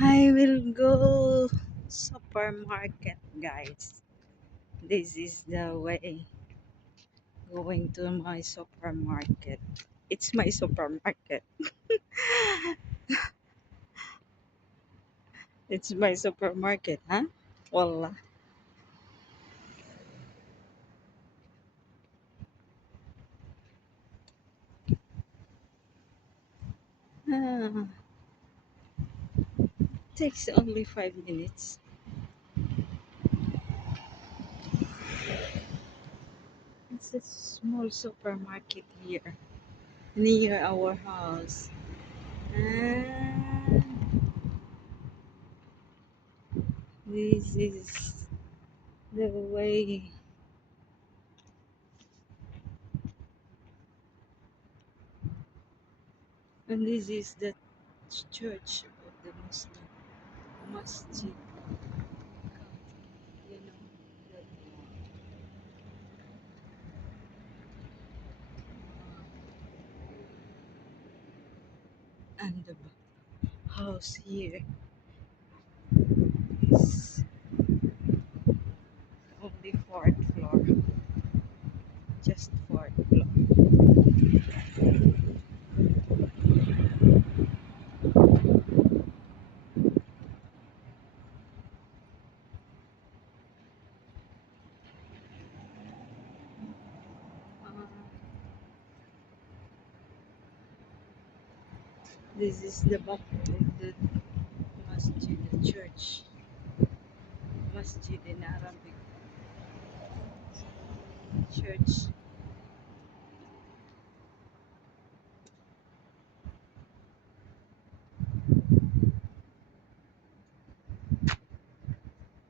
I will go supermarket, guys. This is the way going to my supermarket. It's my supermarket. It's my supermarket, huh? Wallah. Ah, takes only 5 minutes. It's a small supermarket here near our house. And this is the way. And this is the church of the Muslim masjid. You know, that and the house here is only fourth floor, just fourth floor. Uh, this is the back of the masjid, the church, masjid in Arabic, church.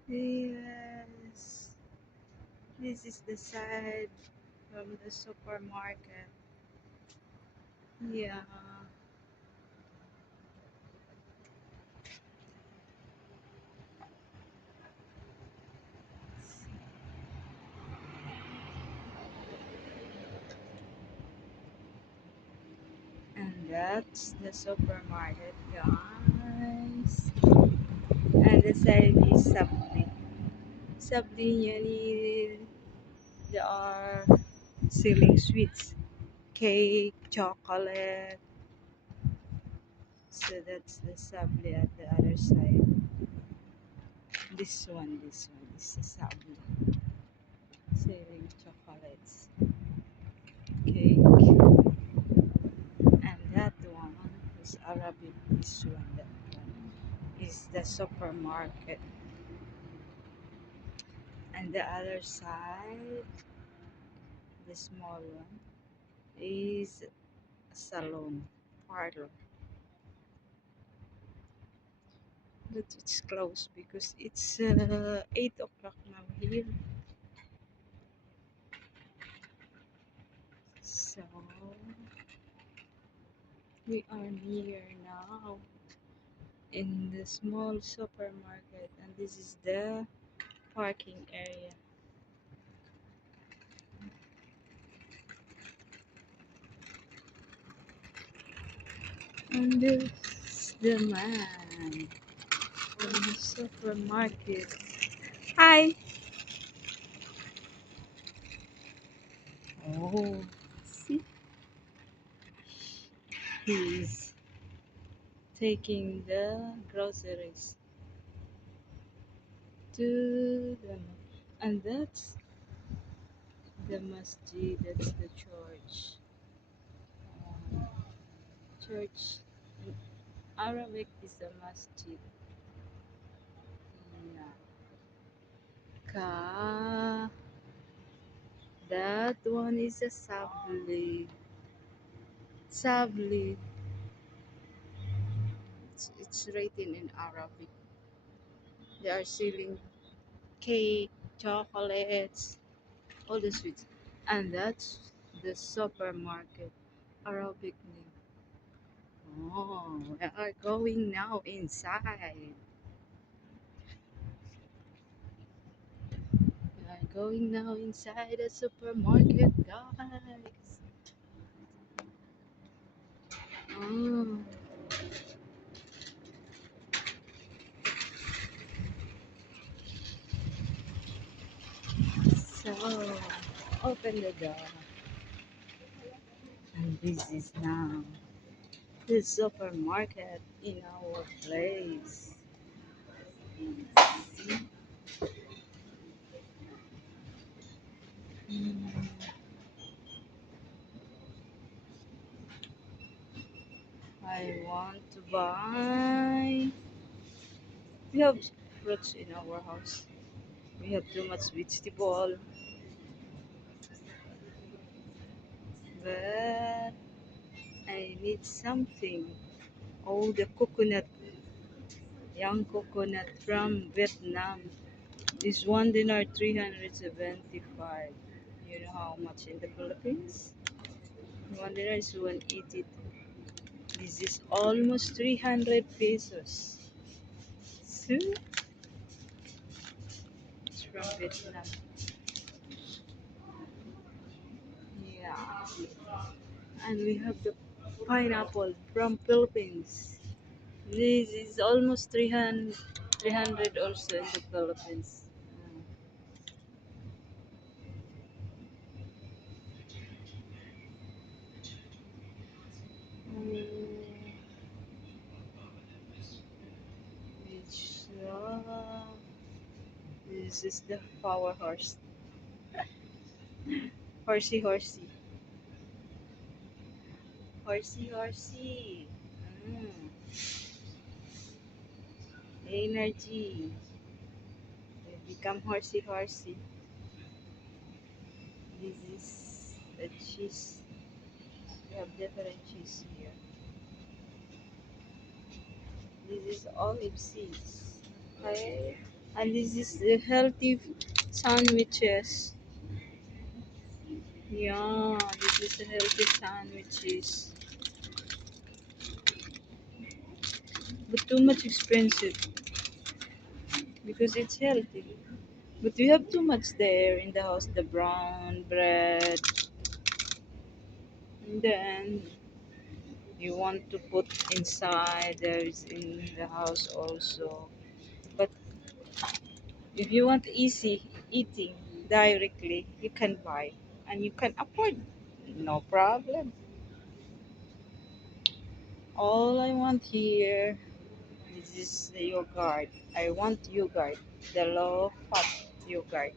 Yes, this is the side from the supermarket. Yeah, and that's the supermarket, guys. And the side is Sabli. Sabli, yani, they are selling sweets, cake, chocolate. So that's the Sabli at the other side. This one is the Sabli, selling chocolates, cake, and that one is Arabic. This one, that one is the supermarket, and the other side, the small one, is salon, parlor. But it's closed because it's 8 o'clock now here. So we are near now in the small supermarket, and this is the parking area. And this the man from the supermarket. Hi. Oh, see, he's taking the groceries to the, and that's the masjid. That's the church. Church in Arabic is a masjid. Yeah. Ka. That one is a sabli. Sabli. It's written in Arabic. They are selling cake, chocolates, all the sweets. And that's the supermarket. Arabic name. Oh, we are going now inside. We are going now inside the supermarket, guys. Oh, Oh, open the door. And this is now the supermarket in our place. Mm, I want to buy. We have fruits in our house. We have too much vegetable, but I need something. Oh, the coconut, young coconut from Vietnam. This one dinar 375. You know how much in the Philippines? One dinar is 180. This is almost 300 pesos. So, it's from Vietnam. Yeah. And we have the pineapple from Philippines. This is almost 300 also in the Philippines. Mm, which, this is the power horse. Horsey, horsey. Horsey, horsey. Mm, energy. We become horsey, horsey. This is the cheese. We have different cheese here. This is olive seeds. Okay. And this is the healthy sandwiches. Yeah, this is the healthy sandwiches. But too much expensive because it's healthy. But we have too much there in the house, the brown bread. And then you want to put inside, there is in the house also. But if you want easy eating directly, you can buy and you can afford. No problem. All I want here is the yogurt. I want yogurt, the low fat yogurt.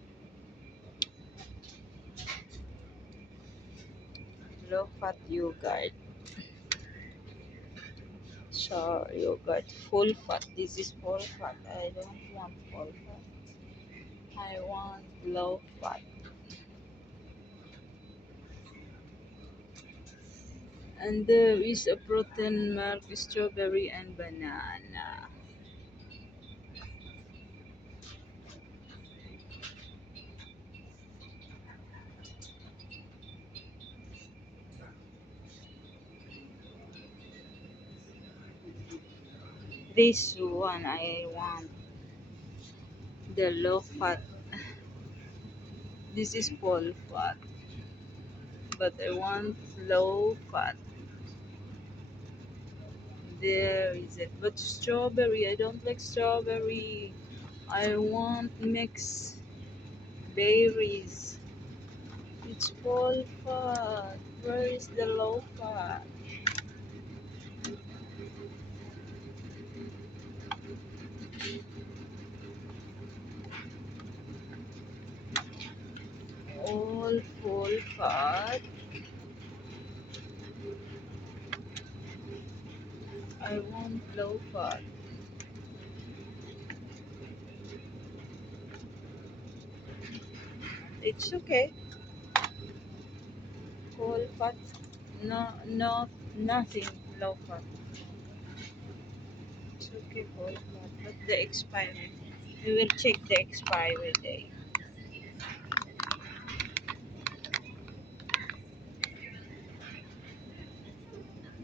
Low fat yogurt. So yogurt, full fat. This is full fat. I don't want full fat. I want low fat. And there is a protein milk, strawberry, and banana. This one I want the low fat. This is full fat, but I want low fat. There is it. But strawberry, I don't like strawberry. I want mix berries. It's full fat. Where is the low fat? All full fat. I want low fat. It's okay. Full fat. No, no, nothing low fat. It's okay, full fat. But the expiry. We will check the expiry date.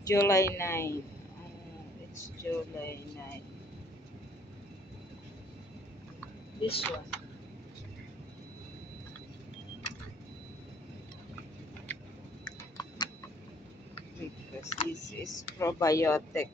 July 9. It's July 9. This one. Because this is probiotic.